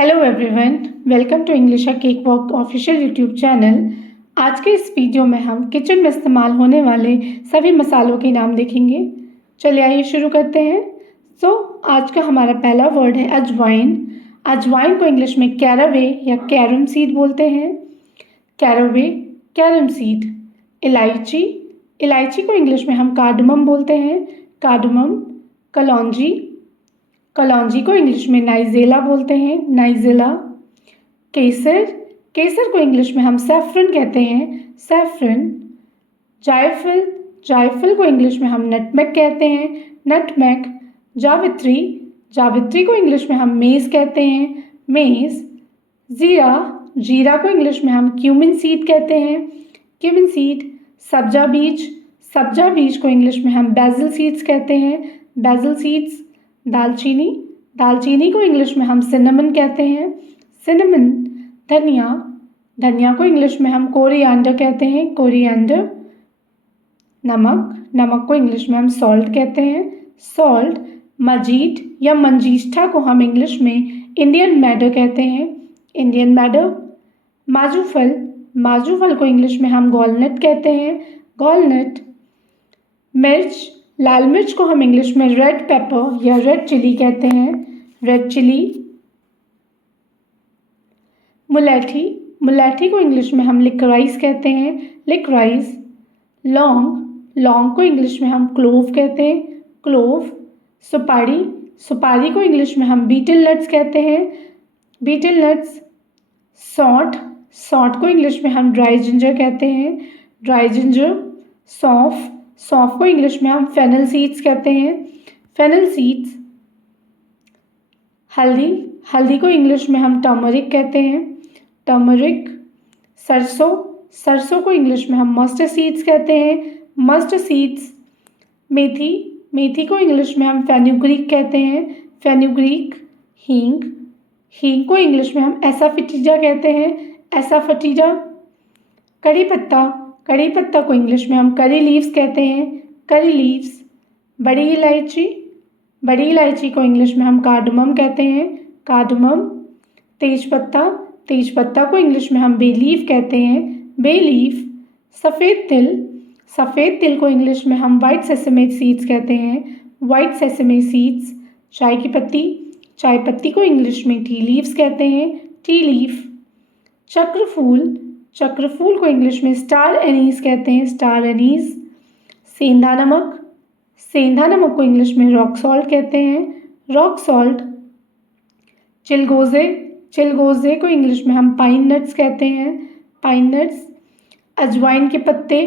Hello everyone, welcome to English cake walk official YouTube channel. आज के इस video में हम किचन में इस्तेमाल होने वाले सभी मसालों के नाम देखेंगे। चलिए आइए शुरू करते हैं। आज का हमारा पहला वर्ड है अजवाइन। अजवाइन को इंग्लिश में कैरावे या कैरम सीड बोलते हैं। Caraway, carom seed. इलायची, इलायची को इंग्लिश में हम कार्डमम बोलते हैं। कार्डमम। कलौंजी, कलौंजी को इंग्लिश में नाइजेला बोलते हैं। नाइजेला। केसर, केसर को इंग्लिश में हम सैफरन कहते हैं। सैफरन। जायफल, जायफल को इंग्लिश में हम नटमेग कहते हैं। नटमेग। जावित्री, जावित्री को इंग्लिश में हम मेज़ कहते हैं। मेज़। जीरा, जीरा को इंग्लिश में हम क्यूमिन सीड कहते हैं। Cumin seed. सब्जा बीज, सब्जा बीज को इंग्लिश में हम बेसिल सीड्स कहते हैं। BECIL seeds. दालचीनी, दालचीनी को इंग्लिश में हम सिनेमन कहते हैं। सिनेमन। धनिया, धनिया को इंग्लिश में हम कोरिएंडर कहते हैं। कोरिएंडर। नमक, नमक को इंग्लिश में हम सॉल्ट कहते हैं। सॉल्ट। मजीठ या मंजीष्ठा को हम इंग्लिश में इंडियन मैडर कहते हैं। इंडियन मैडर। माजूफल, माजूफल को इंग्लिश में हम गॉलनट कहते हैं। गॉलनट। मिर्च, लाल मिर्च को हम इंग्लिश में रेड पेपर या रेड चिली कहते हैं। Red chilli. मुलेठी, मुलेठी को इंग्लिश में हम लिक्राइस कहते हैं। लिक्राइस। लौंग, लौंग को इंग्लिश में हम क्लोव कहते हैं। क्लोव। सुपारी, सुपारी को इंग्लिश में हम बीटल नट्स कहते हैं। Betel nuts. सौंठ, सौंठ को इंग्लिश में हम ड्राई जिंजर कहते हैं। Dry ginger. सौंफ, सौंफ को इंग्लिश में हम फेनल सीड्स कहते हैं। Fennel seeds. हल्दी, हल्दी को इंग्लिश में हम टर्मरिक कहते हैं। टर्मरिक। सरसों, सरसों को इंग्लिश में हम मस्टर्ड सीड्स कहते हैं। Mustard seeds. मेथी, मेथी को इंग्लिश में हम फेनुग्रीक कहते हैं। फेनुग्रीक। हींग, हींग को इंग्लिश में हम एसाफिटीजा कहते हैं। एसाफिटीजा। कड़ी पत्ता, कड़ी पत्ता को इंग्लिश में हम करी लीव्स कहते हैं। Curry leaves. बड़ी इलायची, बड़ी इलायची को इंग्लिश में हम कार्डमम कहते हैं। कार्डमम। तेज पत्ता, तेज पत्ता को इंग्लिश में हम बे लीफ कहते हैं। Bay leaf. सफ़ेद तिल, सफ़ेद तिल को इंग्लिश में हम वाइट सेसमे सीड्स कहते हैं। White sesame seeds. चाय की पत्ती, चाय पत्ती को इंग्लिश में टी लीव्स कहते हैं। T leaf. चक्रफूल, चक्रफूल को इंग्लिश में स्टार एनीस कहते हैं। Star Annie's. सेंधा नमक, सेंधा नमक को इंग्लिश में रॉक सॉल्ट कहते हैं। Rock salt. चिलगोज़े, चिलगोज़े को इंग्लिश में हम पाइन नट्स कहते हैं। Pine nuts. अजवाइन के पत्ते,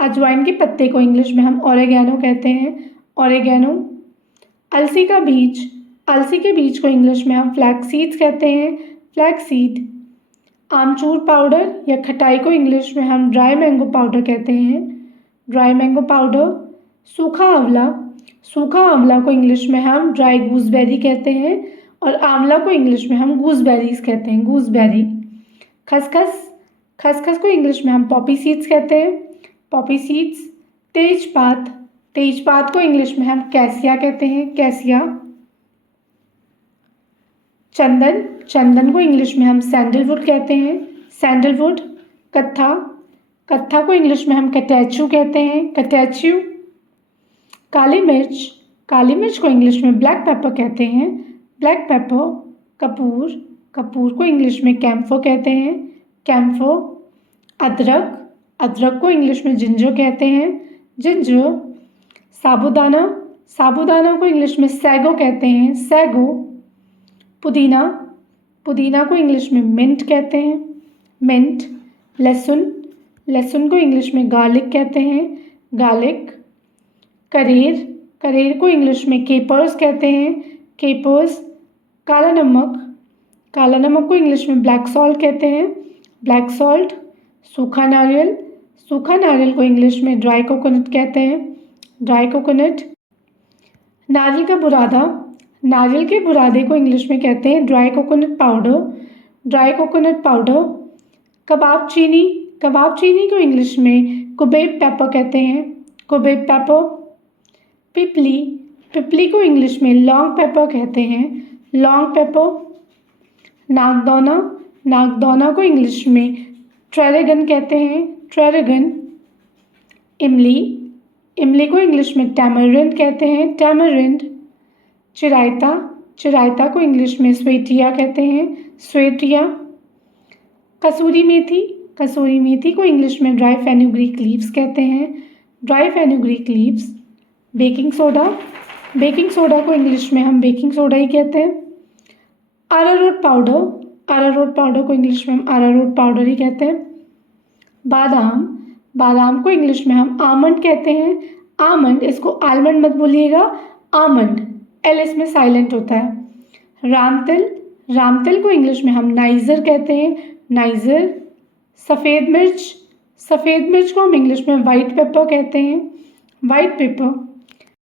अजवाइन के पत्ते को इंग्लिश में हम ओरेगैनो कहते हैं। ओरेगैनो। अलसी का बीज, अलसी के बीज को इंग्लिश में हम फ्लैक्स सीड्स कहते हैं। Flax seed. आमचूर पाउडर या खटाई को इंग्लिश में हम ड्राई मैंगो पाउडर कहते हैं। Dry mango powder. सूखा आंवला, सूखा आंवला को इंग्लिश में हम ड्राई गूसबेरी कहते हैं और आंवला को इंग्लिश में हम गूसबेरीज कहते हैं। गूसबेरी। खसखस, खसखस को इंग्लिश में हम पॉपी सीड्स कहते हैं। Poppy seeds. तेजपात, तेजपात को इंग्लिश में हम कैसिया कहते हैं। कैसिया। चंदन, चंदन को इंग्लिश में हम सैंडलवुड कहते हैं। सैंडलवुड। कत्था, कत्था को इंग्लिश में हम कटैचू कहते हैं। कटैचू। काली मिर्च, काली मिर्च को इंग्लिश में ब्लैक पेपर कहते हैं। Black pepper. कपूर, कपूर को इंग्लिश में कैम्फो कहते हैं। कैम्फो। अदरक, अदरक को इंग्लिश में जिंजर कहते हैं। जिंजर। साबूदाना, साबूदाना को इंग्लिश में सैगो कहते हैं। सैगो। पुदीना, पुदीना को इंग्लिश में मिंट कहते हैं। मिंट। लहसुन, लहसुन को इंग्लिश में गार्लिक कहते हैं। गार्लिक। करेर, करेर को इंग्लिश में केपर्स कहते हैं। केपर्स। काला नमक, काला नमक को इंग्लिश में ब्लैक सॉल्ट कहते हैं। Black salt. सूखा नारियल, सूखा नारियल को इंग्लिश में ड्राई कोकोनट कहते हैं। Dry coconut. नारियल का बुरादा, नारियल के बुरादे को इंग्लिश में कहते हैं dry coconut powder. Dry coconut powder. कबाब चीनी, कबाब चीनी को इंग्लिश में कुबेब पेपर कहते हैं। कुबेब पेपर। पिपली, पिपली को इंग्लिश में लॉन्ग पेपर कहते हैं। Long paper. नागदौना, नागदौना को इंग्लिश में ट्रेरेगन कहते हैं, ट्रेरेगन। इमली, इमली को इंग्लिश में टैमरिंड कहते हैं, टैमरिंड। चिरायता, चिरायता को इंग्लिश में स्वेटिया कहते हैं, स्वेटिया। कसूरी मेथी, कसूरी मेथी को इंग्लिश में ड्राई फेनुग्रीक लीव्स कहते हैं, dry fenugreek leaves. Baking soda, baking soda को इंग्लिश में हम बेकिंग सोडा ही कहते हैं। अरारोट पाउडर, अरारोट पाउडर को इंग्लिश में हम अरारोट पाउडर ही कहते हैं। बादाम, बादाम को इंग्लिश में हम आमंड कहते हैं, आमंड। इसको आलमंड मत बोलिएगा, आमंड, एल इसमें साइलेंट होता है। रामतिल, रामतिल को इंग्लिश में हम नाइजर कहते हैं, नाइजर। सफ़ेद मिर्च, सफ़ेद मिर्च को हम इंग्लिश में वाइट पेपर कहते हैं, वाइट पेपर।